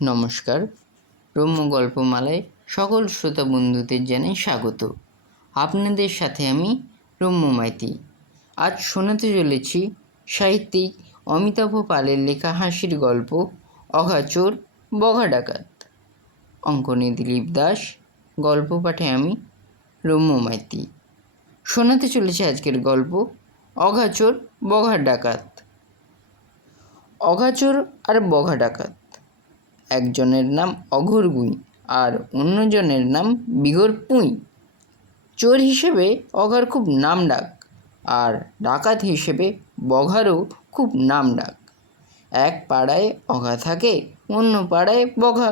নমস্কার। ব্রহ্ম গল্পমালায় সকল শ্রোতা বন্ধুদের জানাই স্বাগত। আপনাদের সাথে আমি ব্রহ্ম মাইতি। আজ শোনাতে চলেছি সাহিত্যিক অমিতাভ পালের লেখা হাসির গল্প অঘাচোর বঘা ডাকাত। অঙ্কনে দিলীপ দাস, গল্প পাঠে আমি ব্রহ্ম মাইতি। শোনাতে চলেছে আজকের গল্প অঘাচোর বঘা ডাকাত। অঘাচোর আর বঘা ডাকাত। একজনের নাম অঘোর গুঁই আর অন্যজনের নাম বিঘোর পুঁই। চোর হিসেবে অঘার খুব নামডাক, আর ডাকাত হিসেবে বঘারও খুব নামডাক। এক পাড়ায় অঘা থাকে, অন্য পাড়ায় বঘা।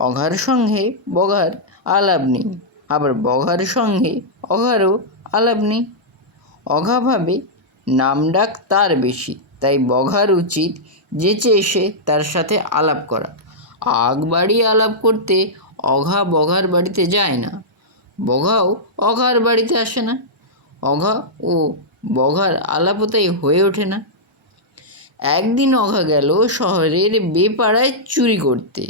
অঘার সঙ্গে বঘার আলাপ নেই, আবার বঘার সঙ্গে অঘারও আলাপ নেই। অঘা ভাবে নামডাক তার বেশি, তাই বঘার উচিত যেচে এসে তার সাথে আলাপ করা। আগ বাড়িয়ে আলাপ করতে অঘা বঘার বাড়িতে যায় না, বঘাও অঘার বাড়িতে আসে না। অঘা ও বঘার আলাপও তাই হয়ে ওঠে না। একদিন অঘা গেল শহরের বেপাড়ায় চুরি করতে।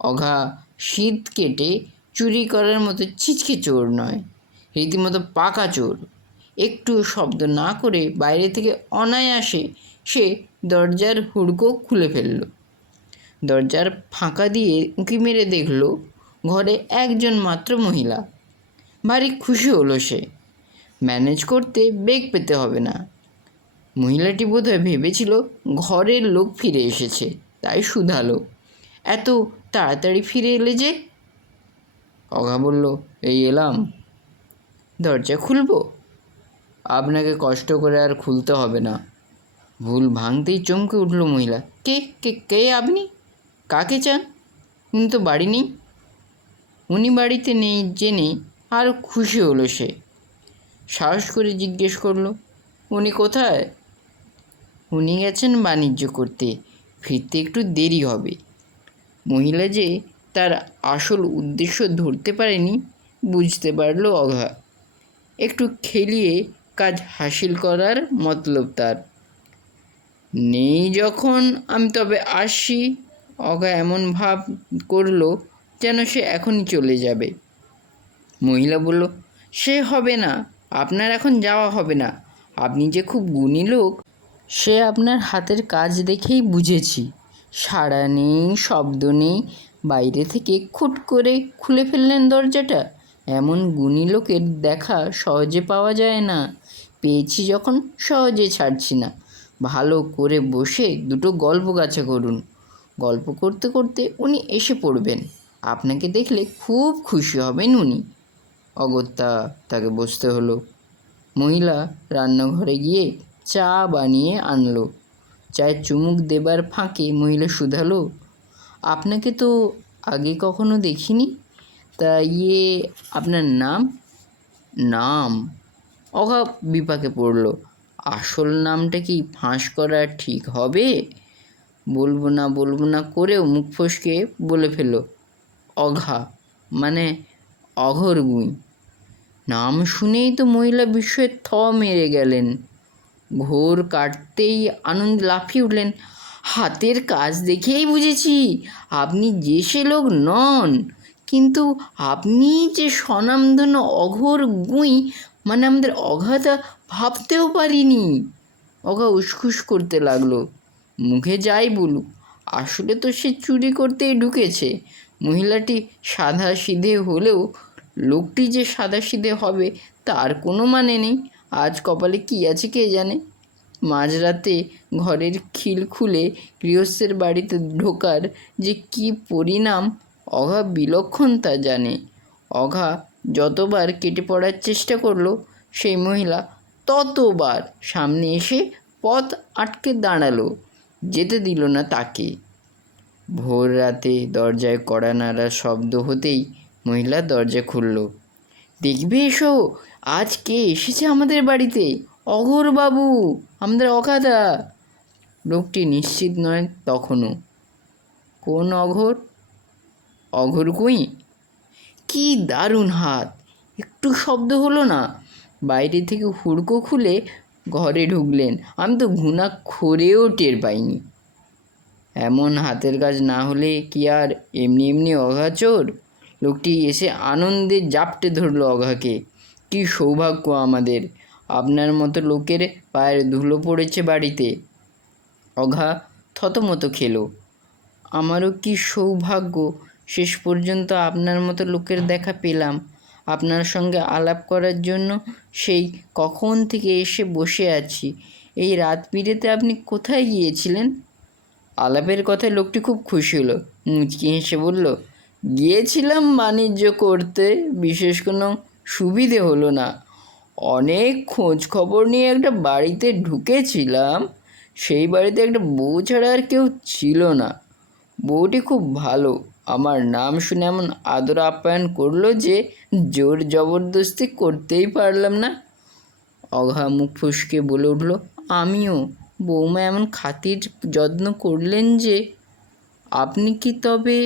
অঘা শীত কেটে চুরি করার মতো ছিচকে চোর নয়, রীতিমতো পাকা চোর। একটু শব্দ না করে বাইরে থেকে অনায়াসে সে দরজার হুড়কো খুলে ফেলল। দরজার ফাঁকা দিয়ে উঁকি মেরে দেখল ঘরে একজন মাত্র মহিলা। ভারী খুশি হলো সে। ম্যানেজ করতে বেগ পেতে হবে না। মহিলাটি বোধহয় ভেবেছিল ঘরের লোক ফিরে এসেছে, তাই শুধালো, এত তাড়াতাড়ি ফিরে এলে যে? অঘা বলল, এই এলাম। দরজা খুলবো? আপনাকে কষ্ট করে আর খুলতে হবে না। ভুল ভাঙতেই চমকে উঠল মহিলা। কে কে কে আপনি? কাকে চান? উনি তো বাড়ি নেই। উনি বাড়িতে নেই জেনে আরও খুশি হলো সে। সাহস করে জিজ্ঞেস করলো, উনি কোথায়? উনি গেছেন বাণিজ্য করতে, ফিরতে একটু দেরি হবে। মহিলা যে তার আসল উদ্দেশ্য ধরতে পারেনি বুঝতে পারল অঘা। একটু খেলিয়ে কাজ হাসিল করার মতলব তার। নেই যখন আমি তবে আসি। অঘা এমন ভাব করলো যেন সে এখনই চলে যাবে। মহিলা বলল, সে হবে না, আপনার এখন যাওয়া হবে না। আপনি যে খুব গুণী লোক সে আপনার হাতের কাজ দেখেই বুঝেছি। সাড়া নেই, শব্দ নেই, বাইরে থেকে খুট করে খুলে ফেললেন দরজাটা। এমন গুণী লোকের দেখা সহজে পাওয়া যায় না। পেয়েছি যখন সহজে ছাড়ছি না। ভালো করে বসে দুটো গল্প গাছা করুন। গল্প করতে করতে উনি এসে পড়বেন। আপনাকে দেখলে খুব খুশি হবেন উনি। অগত্যা তাকে বসতে হলো। মহিলা রান্নাঘরে গিয়ে চা বানিয়ে আনলো। চায়ে চুমুক দেবার ফাঁকে মহিলা শুধালো, আপনাকে তো আগে কখনো দেখিনি, তা আপনার নাম? নাম? অঘা বিপাকে পড়ল। আসল নামটা কি ফাঁস করা ঠিক হবে? বলবো না করেও মুখ ফসকে বলে ফেলল, অঘা, মানে অঘোর গুঁই। নাম শুনেই তো মহিলা বিস্ময়ে থ মেরে গেলেন। ঘোর কাটতেই আনন্দে লাফিয়ে উঠলেন, হাতের কাজ দেখেই বুঝেছি আপনি যে সে লোক নন, কিন্তু আপনি যে স্বনামধন্য অঘোর গুঁই, মানে আমাদের অঘাটা ভাবতেও পারিনি। অঘা উসখুস করতে লাগলো। মুখে যাই বলুক, আসলে তো সে চুরি করতেই ঢুকেছে। মহিলাটি সাদা সিধে হলেও লোকটি যে সাদা সিধে হবে তার কোনো মানে নেই। আজ কপালে কী আছে কে জানে। মাঝরাতে ঘরের খিল খুলে গৃহস্থের বাড়িতে ঢোকার যে কী পরিণাম অঘা বিলক্ষণ তা জানে। অঘা যতবার কেটে পড়ার চেষ্টা করলো, সেই মহিলা ততবার সামনে এসে পথ আটকে দাঁড়ালো, যেতে দিল না তাকে। ভোর রাতে দরজায় কড়া নাড়ার শব্দ হতেই মহিলা দরজা খুলল। দেখবে এসো, আজ কে এসেছে আমাদের বাড়িতে? অঘোর বাবু, আমাদের অঘাদা। লোকটি নিশ্চিত নয় তখনও। কোন অঘোর? অঘোর গুঁই? কি দারুণ হাত! একটু শব্দ হলো না। বাইরে থেকে হুড়কো খুলে ঘরে ঢুকলেন। আমি তো ঘুণাক্ষরেও টের পাইনি। এমন হাতের কাজ না হলে কি আর এমনি এমনি অঘা চোর? লোকটি এসে আনন্দে জাপটে ধরল অঘাকে। কি সৌভাগ্য আমাদের, আপনার মতো লোকের পায়ের ধুলো পড়েছে বাড়িতে। অঘা থতমত খেলো। আমারও কি সৌভাগ্য, শেষ পর্যন্ত আপনার মতো লোকের দেখা পেলাম। আপনার সঙ্গে আলাপ করার জন্য সেই কখন থেকে এসে বসে আছি। এই রাত বিরেতে আপনি কোথায় গিয়েছিলেন? আলাপের কথায় লোকটি খুব খুশি হলো, মুচকি হেসে বলল, গিয়েছিলাম বাণিজ্য করতে, বিশেষ কোনো সুবিধে হলো না। অনেক খোঁজ খবর নিয়ে একটা বাড়িতে ঢুকেছিলাম, সেই বাড়িতে একটা বউ ছাড়া আর কেউ ছিল না। বউটি খুব ভালো, আমার নাম শুনে এমন আদর আপ্যায়ন করলো যে জোর জবরদস্তি করতেই পারলাম না। অঘা মুখ ফসকে বলে উঠল, আমিও। বৌমা এমন খাতির যত্ন করলেন যে। আপনি কি তবে?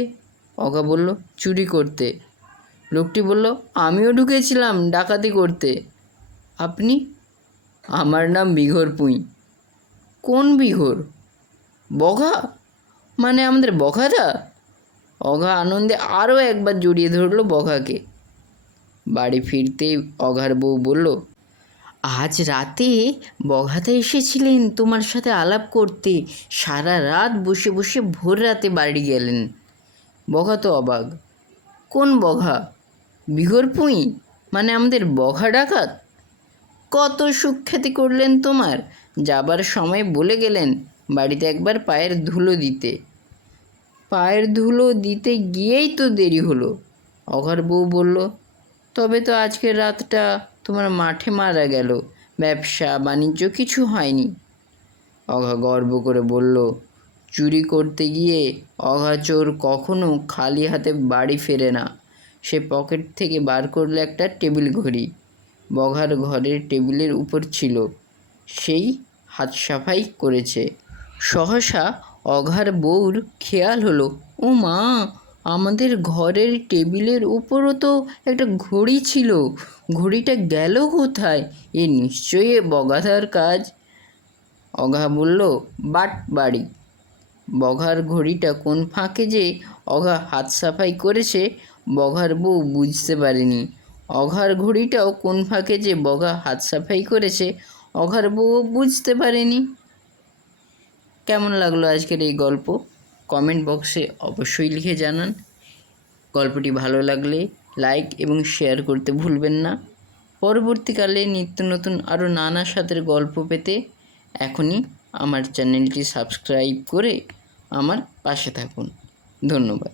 অঘা বলল, চুরি করতে। লোকটি বলল, আমিও ঢুকেছিলাম ডাকাতি করতে। আপনি? আমার নাম বিঘর পুঁই। কোন বিঘর? বঘা, মানে আমাদের বঘাটা? অঘা আনন্দে আরও একবার জড়িয়ে ধরল বঘাকে। বাড়ি ফিরতেই অঘার বউ বলল, আজ রাতে বঘাতে এসেছিলেন তোমার সাথে আলাপ করতে, সারা রাত বসে বসে ভোর রাতে বাড়ি গেলেন। বঘা তো অবাক। কোন বঘা? বিঘর পুঁই, মানে আমাদের বঘা ডাকাত? কত সুখ্যাতি করলেন তোমার, যাবার সময় বলে গেলেন বাড়িতে একবার পায়ের ধুলো দিতে। পায়ের ধুলো দিতে গিয়েই তো দেরি হলো। অঘার বউ বলল, তবে তো আজকের রাতটা তোমার মাঠে মারা গেল, ব্যবসা বাণিজ্য কিছু হয়নি। অঘা গর্ব করে বলল, চুরি করতে গিয়ে অঘা চোর কখনো খালি হাতে বাড়ি ফেরে না। সে পকেট থেকে বার করলে একটা টেবিল ঘড়ি, বঘার ঘরের টেবিলের উপর ছিল, সেই হাত সাফাই করেছে। সহসা অঘার বউর খেয়াল হলো, ও মা, আমাদের ঘরের টেবিলের উপরও তো একটা ঘড়ি ছিল, ঘড়িটা গেল কোথায়? এ নিশ্চয়ই এ বগাধার কাজ। অঘা বলল, বাট বাড়ি। বঘার ঘড়িটা কোন ফাঁকে যে অঘা হাত সাফাই করেছে বঘার বউ বুঝতে পারেনি। অঘার ঘড়িটাও কোন ফাঁকে যে বঘা হাত সাফাই করেছে অঘার বউও বুঝতে পারেনি। কেমন লাগলো আজকের এই গল্প? কমেন্ট বক্সে অবশ্যই লিখে জানান। গল্পটি ভালো লাগলে লাইক এবং শেয়ার করতে ভুলবেন না। পরবর্তীকালে নিত্য নতুন আরও নানা স্বাদের গল্প পেতে এখনই আমার চ্যানেলটি সাবস্ক্রাইব করে আমার পাশে থাকুন। ধন্যবাদ।